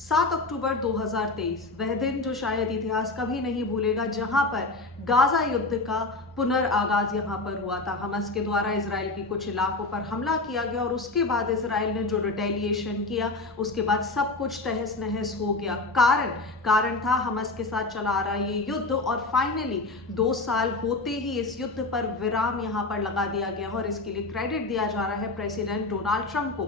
7 अक्टूबर 2023 वह दिन जो शायद इतिहास कभी नहीं भूलेगा, जहां पर गाजा युद्ध का पुनर्आगाज यहां पर हुआ था। हमास के द्वारा इजराइल के कुछ इलाकों पर हमला किया गया और उसके बाद इजराइल ने जो रिटेलिएशन किया, उसके बाद सब कुछ तहस नहस हो गया। कारण था हमास के साथ चला आ रहा ये युद्ध, और फाइनली 2 साल होते ही इस युद्ध पर विराम यहां पर लगा दिया गया और इसके लिए क्रेडिट दिया जा रहा है प्रेसिडेंट डोनाल्ड ट्रंप को।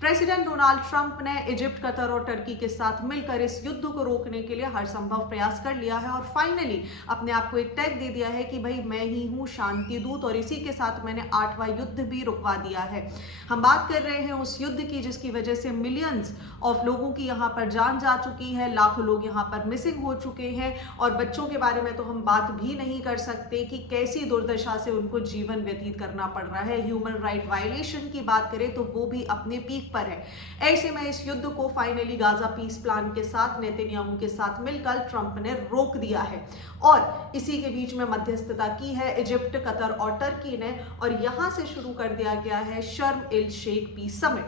प्रेसिडेंट डोनाल्ड ट्रंप ने इजिप्ट, कतर और टर्की के साथ मिलकर इस युद्ध को रोकने के लिए हर संभव प्रयास कर लिया है और फाइनली अपने आप को एक टैग दे दिया है कि भाई मैं ही हूं शांति दूत, और इसी के साथ मैंने 8वां युद्ध भी रुकवा दिया है। हम बात कर रहे हैं उस युद्ध की जिसकी वजह से मिलियंस ऑफ लोगों की यहां पर जान जा चुकी है, लाखों लोग यहां पर मिसिंग हो चुके हैं, और बच्चों के बारे में तो हम बात भी नहीं कर सकते कि कैसी दुर्दशा से उनको जीवन व्यतीत करना पड़ रहा है। ह्यूमन राइट वायलेशन की बात करें तो वो भी अपने पीक पर है। ऐसे में इस युद्ध को फाइनली गाजा पीस प्लान के साथ नेतन्याहू के साथ मिलकर ट्रंप ने रोक दिया है, और इसी के बीच में मध्यस्थता की है इजिप्ट, कतर और टर्की ने, और यहां से शुरू कर दिया गया है शर्म इल शेख पीस समिट।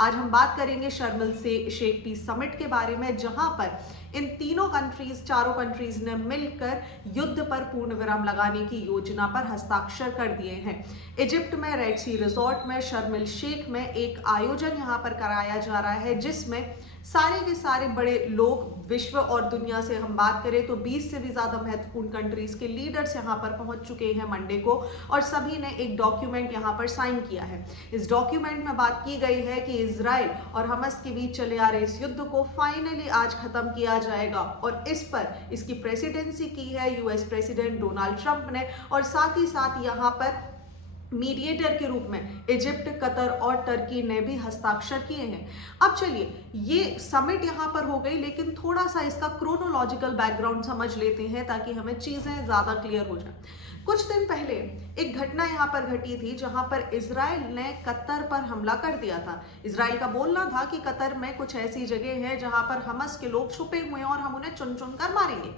आज हम बात करेंगे शर्म इल शेख पीस समिट के बारे में, जहां पर इन चारों कंट्रीज ने मिलकर युद्ध पर पूर्ण विराम लगाने की योजना पर हस्ताक्षर कर दिए हैं। इजिप्ट में रेड सी रिजॉर्ट में शर्म इल शेख में एक आयोजन यहां पर कराया जा रहा है, जिसमें सारे के सारे बड़े लोग विश्व और दुनिया से हम बात करें तो 20 से भी ज्यादा महत्वपूर्ण कंट्रीज के लीडर्स यहां पर पहुंच चुके हैं मंडे को, और सभी ने एक डॉक्यूमेंट यहां पर साइन किया है। इस डॉक्यूमेंट में बात की गई है कि इजराइल और हमास के बीच चले आ रहे इस युद्ध को फाइनली आज खत्म किया जाएगा, और इस पर इसकी प्रेसिडेंसी की है यूएस प्रेसिडेंट डोनाल्ड ट्रंप ने, और साथ ही साथ यहां पर मीडिएटर के रूप में इजिप्ट, कतर और टर्की ने भी हस्ताक्षर किए हैं। अब चलिए, ये समिट यहां पर हो गई, लेकिन थोड़ा सा इसका क्रोनोलॉजिकल बैकग्राउंड समझ लेते हैं ताकि हमें चीजें ज्यादा क्लियर हो जाए। कुछ दिन पहले एक घटना यहां पर घटी थी जहां पर इजराइल ने कतर पर हमला कर दिया था। इजराइल का बोलना था कि कतर में कुछ ऐसी जगह है जहां पर हमास के लोग छुपे हुए हैं और हम उन्हें चुन चुन कर मारेंगे।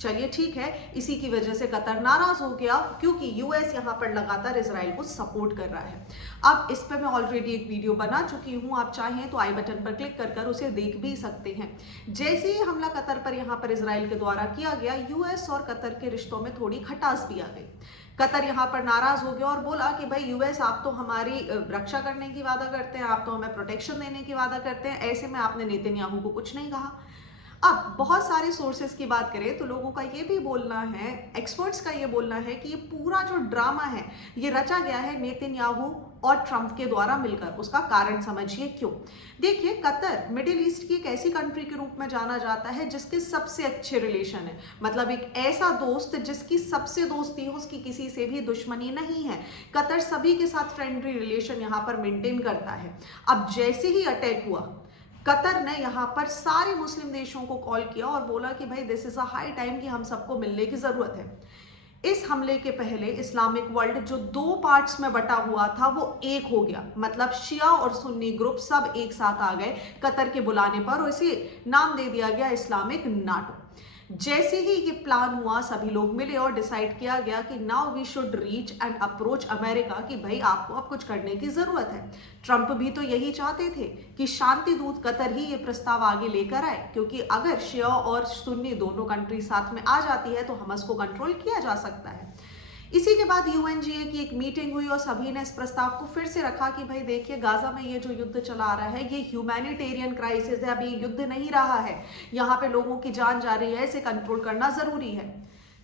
चलिए ठीक है, इसी की वजह से कतर नाराज हो गया क्योंकि यूएस यहां पर लगातार इजराइल को सपोर्ट कर रहा है। अब इस पे मैं ऑलरेडी एक वीडियो बना चुकी हूं, आप चाहें तो आई बटन पर क्लिक कर उसे देख भी सकते हैं। जैसे ही हमला कतर पर यहां पर इजराइल के द्वारा किया गया, यूएस और कतर के रिश्तों में थोड़ी खटास भी आ गई। कतर यहां पर नाराज हो गया और बोला कि भाई यूएस, आप तो हमारी रक्षा करने की वादा करते हैं, आप तो हमें प्रोटेक्शन देने की वादा करते हैं, ऐसे में आपने नेतन्याहू को कुछ नहीं कहा। अब बहुत सारे सोर्सेस की बात करें तो लोगों का ये भी बोलना है, एक्सपर्ट्स का ये बोलना है कि ये पूरा जो ड्रामा है ये रचा गया है नेतन्याहू और ट्रंप के द्वारा मिलकर। उसका कारण समझिए क्यों। देखिए, कतर मिडिल ईस्ट की एक ऐसी कंट्री के रूप में जाना जाता है जिसके सबसे अच्छे रिलेशन है, मतलब एक ऐसा दोस्त जिसकी सबसे दोस्ती हो, उसकी किसी से भी दुश्मनी नहीं है। कतर सभी के साथ फ्रेंडली रिलेशन यहाँ पर मेंटेन करता है। अब जैसे ही अटैक हुआ, कतर ने यहां पर सारे मुस्लिम देशों को कॉल किया और बोला कि भाई this is a high time कि हम सबको मिलने की जरूरत है। इस हमले के पहले इस्लामिक वर्ल्ड जो 2 पार्ट्स में बटा हुआ था वो एक हो गया, मतलब शिया और सुन्नी ग्रुप सब एक साथ आ गए कतर के बुलाने पर, और इसे नाम दे दिया गया इस्लामिक नाटो। जैसे ही ये प्लान हुआ, सभी लोग मिले और डिसाइड किया गया कि now we should reach and approach America, कि भाई आपको अब कुछ करने की जरूरत है। ट्रंप भी तो यही चाहते थे कि शांति दूत कतर ही ये प्रस्ताव आगे लेकर आए, क्योंकि अगर शिया और सुन्नी दोनों कंट्री साथ में आ जाती है तो हमास को कंट्रोल किया जा सकता है। इसी के बाद यूएनजीए की एक मीटिंग हुई और सभी ने इस प्रस्ताव को फिर से रखा कि भाई देखिए, गाजा में ये जो युद्ध चला आ रहा है ये ह्यूमैनिटेरियन क्राइसिस है, अभी युद्ध नहीं रहा है, यहाँ पे लोगों की जान जा रही है, इसे कंट्रोल करना जरूरी है।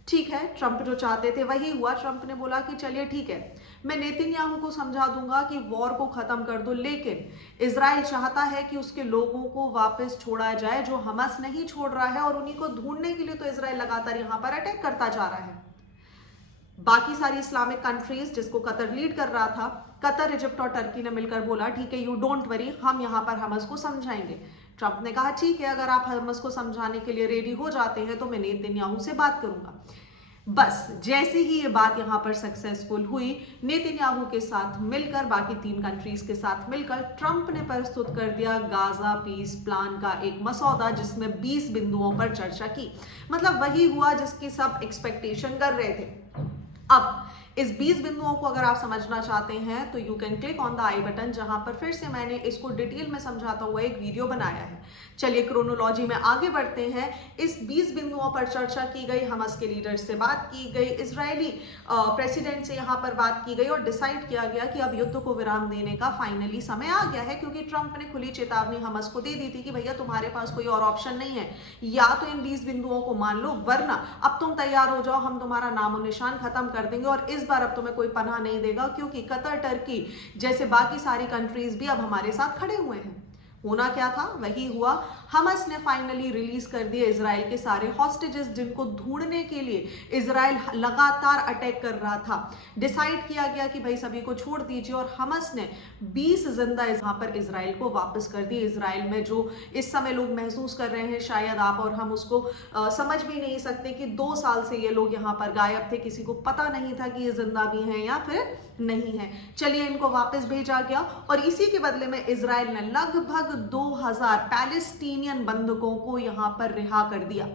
ठीक है, ट्रंप जो चाहते थे वही हुआ। ट्रंप ने बोला कि चलिए ठीक है, मैं नेतन्याहू को समझा दूंगा कि वॉर को खत्म कर दो, लेकिन इजराइल चाहता है कि उसके लोगों को वापस छोड़ा जाए जो हमास नहीं छोड़ रहा है, और उन्हीं को ढूंढने के लिए तो इजराइल लगातार यहाँ पर अटैक करता जा रहा है। बाकी सारी इस्लामिक कंट्रीज जिसको कतर लीड कर रहा था, कतर, इजिप्ट और टर्की ने मिलकर बोला ठीक है, यू डोंट वरी, हम यहाँ पर हमास को समझाएंगे। ट्रंप ने कहा ठीक है, अगर आप हमास को समझाने के लिए रेडी हो जाते हैं तो मैं नेतन्याहू से बात करूंगा। बस जैसे ही ये बात यहाँ पर सक्सेसफुल हुई, नेतन्याहू के साथ मिलकर, बाकी 3 कंट्रीज के साथ मिलकर ट्रंप ने प्रस्तुत कर दिया गाजा पीस प्लान का एक मसौदा, जिसमें 20 बिंदुओं पर चर्चा की। मतलब वही हुआ जिसकी सब एक्सपेक्टेशन कर रहे थे। अब इस 20 बिंदुओं को अगर आप समझना चाहते हैं तो you can click on the I button, जहां पर फिर से मैंने इसको डिटेल में समझाता हुआ एक वीडियो बनाया है। चलिए क्रोनोलॉजी में आगे बढ़ते हैं। इस 20 बिंदुओं पर चर्चा की गई, हमास के लीडर से बात की गई, इजरायली प्रेसिडेंट से यहाँ पर बात की गई और डिसाइड किया गया कि अब युद्ध को विराम देने का फाइनली समय आ गया है, क्योंकि ट्रंप ने खुली चेतावनी हमास को दे दी थी कि भैया तुम्हारे पास कोई और ऑप्शन नहीं है, या तो इन 20 बिंदुओं को मान लो, वरना अब तुम तैयार हो जाओ, हम तुम्हारा नामो निशान खत्म कर देंगे और इस बार अब तुम्हें कोई पनाह नहीं देगा, क्योंकि कतर, टर्की जैसे बाकी सारी कंट्रीज भी अब हमारे साथ खड़े हुए हैं। होना क्या था वही हुआ। हमास ने फाइनली रिलीज कर दिए इजराइल के सारे हॉस्टेजेस, जिनको ढूंढने के लिए इजराइल लगातार अटैक कर रहा था। डिसाइड किया गया कि भाई सभी को छोड़ दीजिए और हमास ने 20 जिंदा यहाँ पर इजराइल को वापस कर दिए। इजराइल में जो इस समय लोग महसूस कर रहे हैं, शायद आप और हम उसको समझ भी नहीं सकते कि 2 साल से ये लोग यहाँ पर गायब थे, किसी को पता नहीं था कि ये जिंदा भी हैं या फिर नहीं है। चलिए इनको वापस भेजा गया और इसी के बदले में इजराइल ने लगभग 2000 पैलेस्टीनियन बंधकों को यहां पर रिहा कर दिया।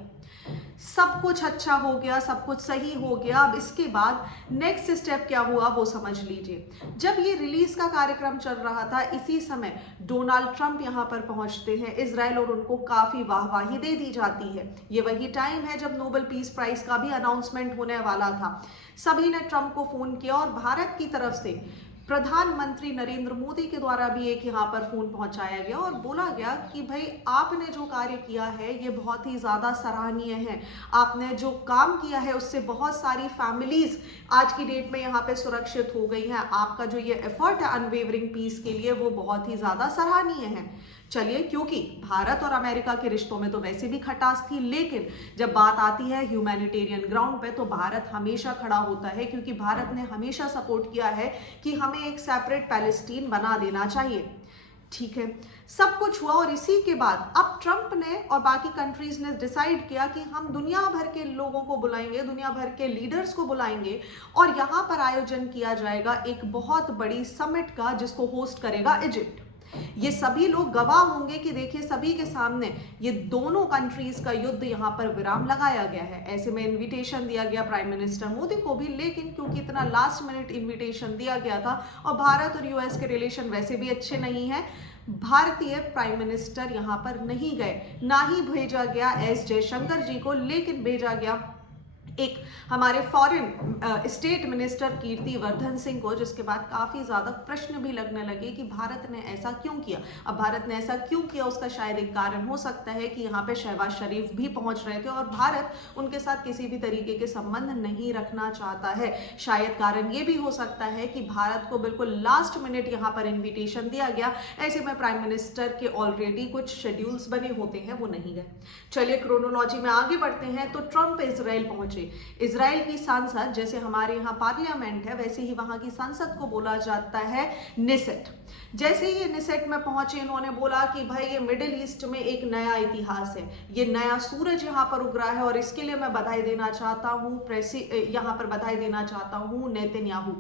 सब कुछ अच्छा हो गया, सब कुछ सही हो गया। अब इसके बाद नेक्स्ट स्टेप क्या हुआ वो समझ लीजिए। जब ये रिलीज का कार्यक्रम चल रहा था, इसी समय डोनाल्ड ट्रंप यहां पर पहुंचते हैं इजराइल और उनको काफी वाहवाही दे दी जाती है। ये वही टाइम है जब नोबेल पीस प्राइज का भी अनाउंसमेंट होने वाला था। सभी ने ट्रंप को फोन किया और भारत की तरफ से प्रधानमंत्री नरेंद्र मोदी के द्वारा भी एक यहाँ पर फोन पहुंचाया गया और बोला गया कि भाई आपने जो कार्य किया है ये बहुत ही ज्यादा सराहनीय है। आपने जो काम किया है उससे बहुत सारी फैमिलीज आज की डेट में यहाँ पे सुरक्षित हो गई हैं। आपका जो ये एफर्ट है अनवेवरिंग पीस के लिए वो बहुत ही ज्यादा सराहनीय है। चलिए, क्योंकि भारत और अमेरिका के रिश्तों में तो वैसे भी खटास थी, लेकिन जब बात आती है ह्यूमैनिटेरियन ग्राउंड पे तो भारत हमेशा खड़ा होता है, क्योंकि भारत ने हमेशा सपोर्ट किया है कि हमें एक सेपरेट पैलेस्टीन बना देना चाहिए। ठीक है, सब कुछ हुआ और इसी के बाद अब ट्रंप ने और बाकी कंट्रीज ने डिसाइड किया कि हम दुनिया भर के लोगों को बुलाएंगे, दुनिया भर के लीडर्स को बुलाएंगे और यहाँ पर आयोजन किया जाएगा एक बहुत बड़ी समिट का, जिसको होस्ट करेगा इजिप्ट। ये सभी लोग गवाह होंगे कि देखिए सभी के सामने ये दोनों कंट्रीज का युद्ध यहाँ पर विराम लगाया गया है। ऐसे में इनविटेशन दिया गया प्राइम मिनिस्टर मोदी को भी, लेकिन क्योंकि इतना लास्ट मिनट इनविटेशन दिया गया था और भारत और यूएस के रिलेशन वैसे भी अच्छे नहीं है, भारतीय प्राइम मिनिस्टर यहाँ पर नहीं गए। ना ही भेजा गया एस जयशंकर जी को, लेकिन भेजा गया एक हमारे फॉरेन स्टेट मिनिस्टर कीर्ति वर्धन सिंह को, जिसके बाद काफी ज्यादा प्रश्न भी लगने लगे कि भारत ने ऐसा क्यों किया। अब भारत ने ऐसा क्यों किया उसका शायद एक कारण हो सकता है कि यहाँ पे शहबाज शरीफ भी पहुंच रहे थे और भारत उनके साथ किसी भी तरीके के संबंध नहीं रखना चाहता है। शायद कारण ये भी हो सकता है कि भारत को बिल्कुल लास्ट मिनट यहाँ पर इन्विटेशन दिया गया, ऐसे में प्राइम मिनिस्टर के ऑलरेडी कुछ शेड्यूल्स बने होते हैं वो नहीं गए। चलिए क्रोनोलॉजी में आगे बढ़ते हैं। तो ट्रंप इजराइल पहुंचे। इजराइल की संसद, जैसे हमारे यहाँ पार्लियामेंट है वैसे ही वहां की संसद को बोला जाता है निसेट। जैसे ही निसेट में पहुंचे इन्होंने बोला कि भाई ये मिडिल ईस्ट में एक नया इतिहास है, ये नया सूरज यहाँ पर उग रहा है और इसके लिए मैं बधाई देना चाहता हूँ यहाँ पर बधाई देना चाहता हूँ नेतन्याहू।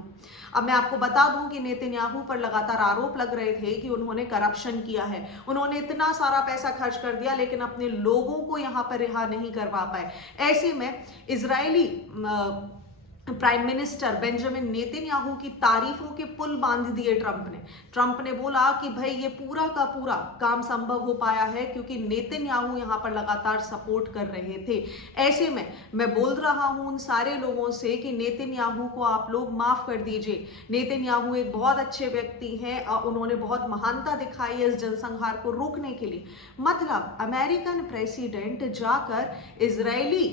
अब मैं आपको बता दूं कि नेतन्याहू पर लगातार आरोप लग रहे थे कि उन्होंने करप्शन किया है, उन्होंने इतना सारा पैसा खर्च कर दिया लेकिन अपने लोगों को यहाँ पर रिहा नहीं करवा पाए। ऐसे में Israeli prime minister Benjamin Netanyahu की तारीफों के पुल बांध दिए ट्रंप ने बोला कि भाई ये पूरा का पूरा काम संभव हो पाया है क्योंकि नेतन्याहू यहाँ पर लगातार सपोर्ट कर रहे थे। ऐसे में मैं बोल रहा हूं उन सारे लोगों से कि नेतन्याहू को आप लोग माफ कर दीजिए। नेतन्याहू एक बहुत अच्छे व्यक्ति हैं, उन्होंने बहुत महानता दिखाई है इस जनसंहार को रोकने के लिए। मतलब अमेरिकन प्रेसिडेंट जाकर इजरायली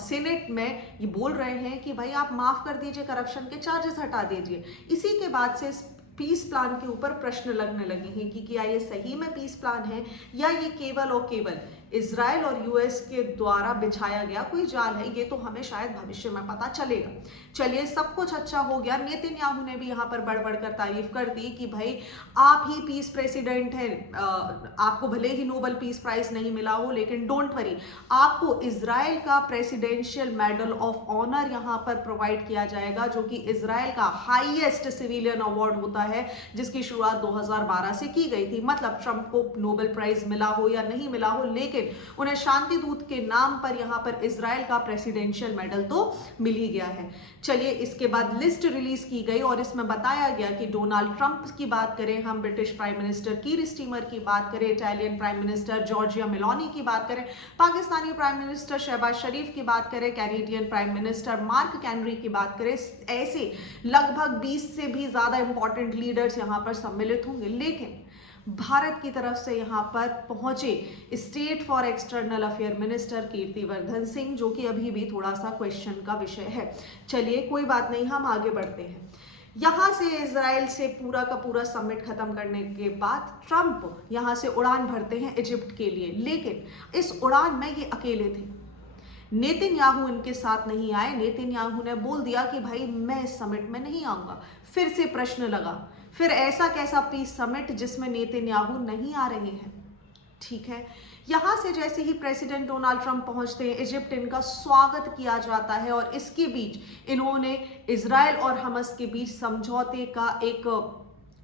सीनेट में ये बोल रहे हैं कि भाई आप माफ कर दीजिए, करप्शन के चार्जेस हटा दीजिए। इसी के बाद से पीस प्लान के ऊपर प्रश्न लगने लगे हैं कि क्या ये सही में पीस प्लान है या ये केवल और केवल इजराइल और यूएस के द्वारा बिछाया गया कोई जाल है। ये तो हमें शायद भविष्य में पता चलेगा। चलिए सब कुछ अच्छा हो गया। नेतन्याहू ने भी यहाँ पर बढ़ कर तारीफ कर दी कि भाई आप ही पीस प्रेसिडेंट हैं, आपको भले ही नोबेल पीस प्राइज नहीं मिला हो लेकिन डोंट वरी, आपको इजराइल का प्रेसिडेंशियल मेडल ऑफ ऑनर यहाँ पर प्रोवाइड किया जाएगा, जो कि इजराइल का हाईएस्ट सिविलियन अवार्ड होता है, जिसकी शुरुआत 2012 से की गई थी। मतलब ट्रंप को नोबेल प्राइज मिला हो या नहीं मिला हो, लेकिन उन्हें शांति दूत के नाम पर यहाँ पर इजराइल का प्रेसिडेंशियल मेडल तो मिल ही गया है। चलिए, इसके बाद लिस्ट रिलीज की गई और इसमें बताया गया कि डोनाल्ड ट्रंप की बात करें, हम ब्रिटिश प्राइम मिनिस्टर कीर स्टीमर की बात करें, Italian prime minister Giorgia Meloni की बात करें, पाकिस्तानी प्राइम मिनिस्टर शहबाज शरीफ की बात करें, Canadian prime minister mark canary की बात करें, ऐसे लगभग 20 से भी ज्यादा इंपॉर्टेंट लीडर्स यहां पर सम्मिलित होंगे। लेकिन भारत की तरफ से यहां पर पहुंचे state for external affair minister Kirtivardhan Singh, जो कि अभी भी थोड़ा सा क्वेश्चन का विषय है। चलिए, कोई बात नहीं, हम आगे बढ़ते हैं। यहां से इजराइल से पूरा का पूरा समिट खत्म करने के बाद ट्रंप यहां से उड़ान भरते हैं इजिप्ट के लिए, लेकिन इस उड़ान में ये अकेले थे। नेतन्याहू इनके साथ नहीं आए। नेतन्याहू ने बोल दिया कि भाई मैं इस समिट में नहीं आऊंगा। फिर से प्रश्न लगा, फिर ऐसा कैसा पीस समिट जिसमें नेतन्याहू नहीं आ रहे हैं। ठीक है, यहां से जैसे ही प्रेसिडेंट डोनाल्ड ट्रंप पहुंचते हैं इजिप्ट, इनका स्वागत किया जाता है और इसके बीच इन्होंने इजराइल और हमास के बीच समझौते का एक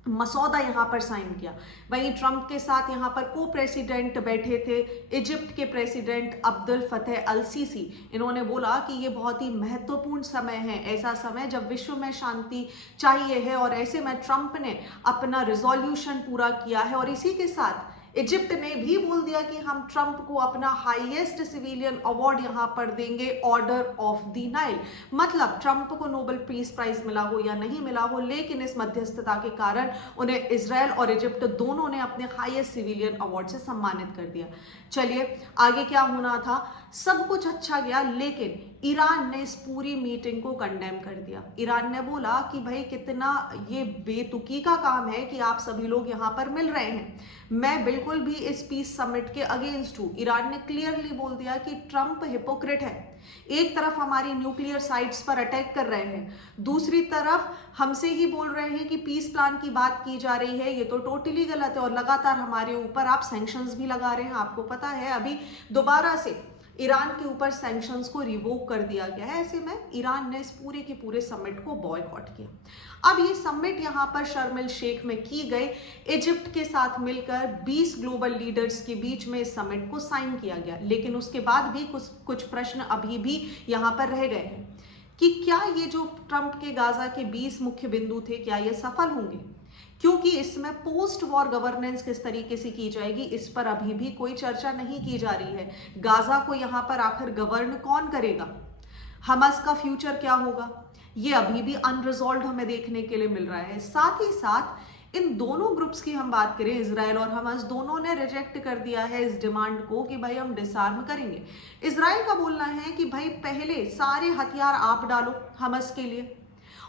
मसौदा यहां पर साइन किया। वहीं ट्रंप के साथ यहां पर को प्रेसिडेंट बैठे थे इजिप्ट के प्रेसिडेंट अब्दुल फतेह अल सीसी। इन्होंने बोला कि ये बहुत ही महत्वपूर्ण समय है, ऐसा समय जब विश्व में शांति चाहिए है, और ऐसे में ट्रंप ने अपना रिजोल्यूशन पूरा किया है। और इसी के साथ इजिप्ट ने भी बोल दिया कि हम ट्रंप को अपना हाईएस्ट सिविलियन अवार्ड यहां पर देंगे, ऑर्डर ऑफ द नाइल। मतलब ट्रंप को नोबेल पीस प्राइज मिला हो या नहीं मिला हो, लेकिन इस मध्यस्थता के कारण उन्हें इजराइल और इजिप्ट दोनों ने अपने हाईएस्ट सिविलियन अवार्ड से सम्मानित कर दिया। चलिए, आगे क्या होना था। सब कुछ अच्छा गया, लेकिन ईरान ने इस पूरी मीटिंग को कंडेम कर दिया। ईरान ने बोला कि भाई कितना ये बेतुकी का काम है कि आप सभी लोग यहाँ पर मिल रहे हैं। मैं बिल्कुल भी इस पीस समिट के अगेंस्ट हूँ। ईरान ने क्लियरली बोल दिया कि ट्रंप हिपोक्रेट है। एक तरफ हमारी न्यूक्लियर साइट्स पर अटैक कर रहे हैं, दूसरी तरफ हमसे ही बोल रहे हैं कि पीस प्लान की बात की जा रही है। ये तो टोटली गलत है। और लगातार हमारे ऊपर आप सैंक्शंस भी लगा रहे हैं। आपको पता है अभी दोबारा से ईरान के ऊपर सैंक्शंस को रिवोक कर दिया गया है। ऐसे में ईरान ने इस पूरे के पूरे समिट को बॉयकॉट किया। अब ये समिट यहाँ पर शर्म एल शेख में की गई। इजिप्ट के साथ मिलकर 20 ग्लोबल लीडर्स के बीच में इस समिट को साइन किया गया, लेकिन उसके बाद भी कुछ प्रश्न अभी भी यहाँ पर रह गए हैं कि क्या ये जो ट्रंप के गाजा के 20 मुख्य बिंदु थे, क्या ये सफल होंगे, क्योंकि इसमें पोस्ट वॉर गवर्नेंस किस तरीके से की जाएगी, इस पर अभी भी कोई चर्चा नहीं की जा रही है। गाजा को यहाँ पर आखिर गवर्न कौन करेगा, हमास का फ्यूचर क्या होगा, ये अभी भी अनरिजॉल्व हमें देखने के लिए मिल रहा है। साथ ही साथ इन दोनों ग्रुप्स की हम बात करें, इजराइल और हमास, दोनों ने रिजेक्ट कर दिया है इस डिमांड को कि भाई हम डिसआर्म करेंगे। इजराइल का बोलना है कि भाई पहले सारे हथियार आप डालो हमास के लिए,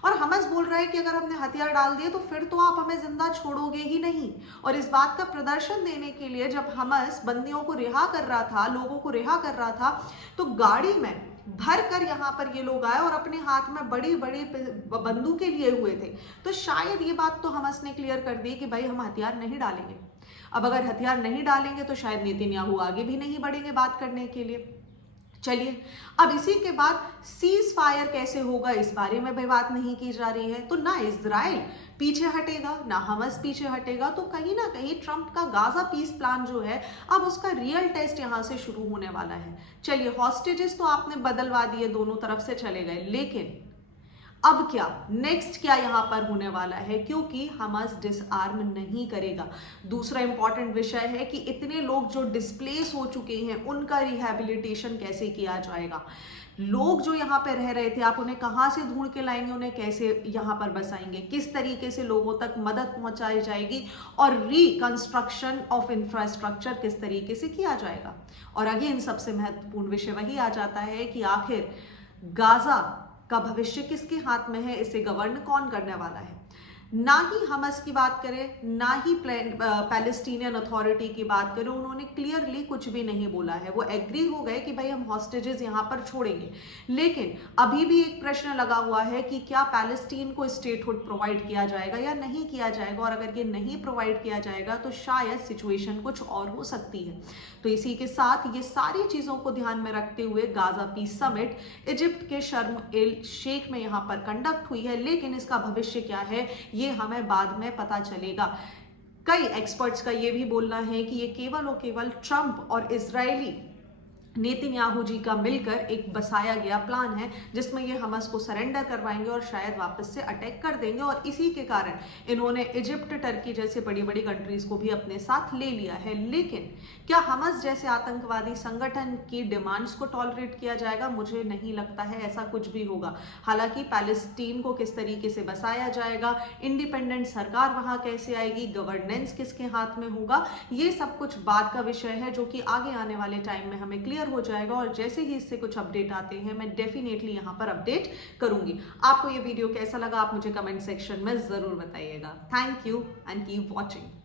और हमास बोल रहा है कि अगर हमने हथियार डाल दिए तो फिर तो आप हमें जिंदा छोड़ोगे ही नहीं। और इस बात का प्रदर्शन देने के लिए जब हमास बंदियों को रिहा कर रहा था, लोगों को रिहा कर रहा था, तो गाड़ी में भर कर यहाँ पर ये लोग आए और अपने हाथ में बड़ी बड़ी बंदूकें लिए हुए थे। तो शायद ये बात तो हमास ने क्लियर कर दी कि भाई हम हथियार नहीं डालेंगे। अब अगर हथियार नहीं डालेंगे तो शायद नेतन्याहू आगे भी नहीं बढ़ेंगे बात करने के लिए। चलिए, अब इसी के बाद सीज फायर कैसे होगा, इस बारे में भी बात नहीं की जा रही है। तो ना इजराइल पीछे हटेगा ना हमास पीछे हटेगा। तो कहीं ना कहीं ट्रंप का गाजा पीस प्लान जो है, अब उसका रियल टेस्ट यहां से शुरू होने वाला है। चलिए, हॉस्टेजेस तो आपने बदलवा दिए, दोनों तरफ से चले गए, लेकिन अब क्या नेक्स्ट क्या यहां पर होने वाला है, क्योंकि हमास डिसआर्म नहीं करेगा। दूसरा इंपॉर्टेंट विषय है कि इतने लोग जो डिस्प्लेस हो चुके हैं उनका रिहैबिलिटेशन कैसे किया जाएगा। लोग जो यहाँ पे रह रहे थे, आप उन्हें कहाँ से ढूंढ के लाएंगे, उन्हें कैसे यहाँ पर बसाएंगे, किस तरीके से लोगों तक मदद पहुंचाई जाएगी, और रिकंस्ट्रक्शन ऑफ इंफ्रास्ट्रक्चर किस तरीके से किया जाएगा। और अगेन सबसे महत्वपूर्ण विषय वही आ जाता है कि आखिर गाजा का भविष्य किसके हाथ में है, इसे गवर्न कौन करने वाला है। ना ही हमास की बात करें, ना ही पैलेस्टीनियन अथॉरिटी की बात करें, उन्होंने क्लियरली कुछ भी नहीं बोला है। वो एग्री हो गए कि भाई हम हॉस्टेजेस यहाँ पर छोड़ेंगे, लेकिन अभी भी एक प्रश्न लगा हुआ है कि क्या पैलेस्टीन को स्टेटहुड प्रोवाइड किया जाएगा या नहीं किया जाएगा। और अगर ये नहीं प्रोवाइड किया जाएगा तो शायद सिचुएशन कुछ और हो सकती है। तो इसी के साथ ये सारी चीज़ों को ध्यान में रखते हुए गाजा पीस समिट इजिप्ट के शर्म एल शेख में यहाँ पर कंडक्ट हुई है, लेकिन इसका भविष्य क्या है ये हमें बाद में पता चलेगा। कई एक्सपर्ट्स का ये भी बोलना है कि ये केवल और केवल ट्रंप और इजरायली नेतन्याहू जी का मिलकर एक बसाया गया प्लान है, जिसमें ये हमास को सरेंडर करवाएंगे और शायद वापस से अटैक कर देंगे। और इसी के कारण इन्होंने इजिप्ट, टर्की जैसे बड़ी बड़ी कंट्रीज को भी अपने साथ ले लिया है। लेकिन क्या हमास जैसे आतंकवादी संगठन की डिमांड्स को टॉलरेट किया जाएगा? मुझे नहीं लगता है ऐसा कुछ भी होगा। हालांकि पैलेस्टीन को किस तरीके से बसाया जाएगा, इंडिपेंडेंट सरकार वहां कैसे आएगी, गवर्नेंस किसके हाथ में होगा, ये सब कुछ बाद का विषय है, जो कि आगे आने वाले टाइम में हमें क्लियर हो जाएगा। और जैसे ही इससे कुछ अपडेट आते हैं मैं डेफिनेटली यहां पर अपडेट करूंगी। आपको ये वीडियो कैसा लगा आप मुझे कमेंट सेक्शन में जरूर बताइएगा। Thank you and keep watching.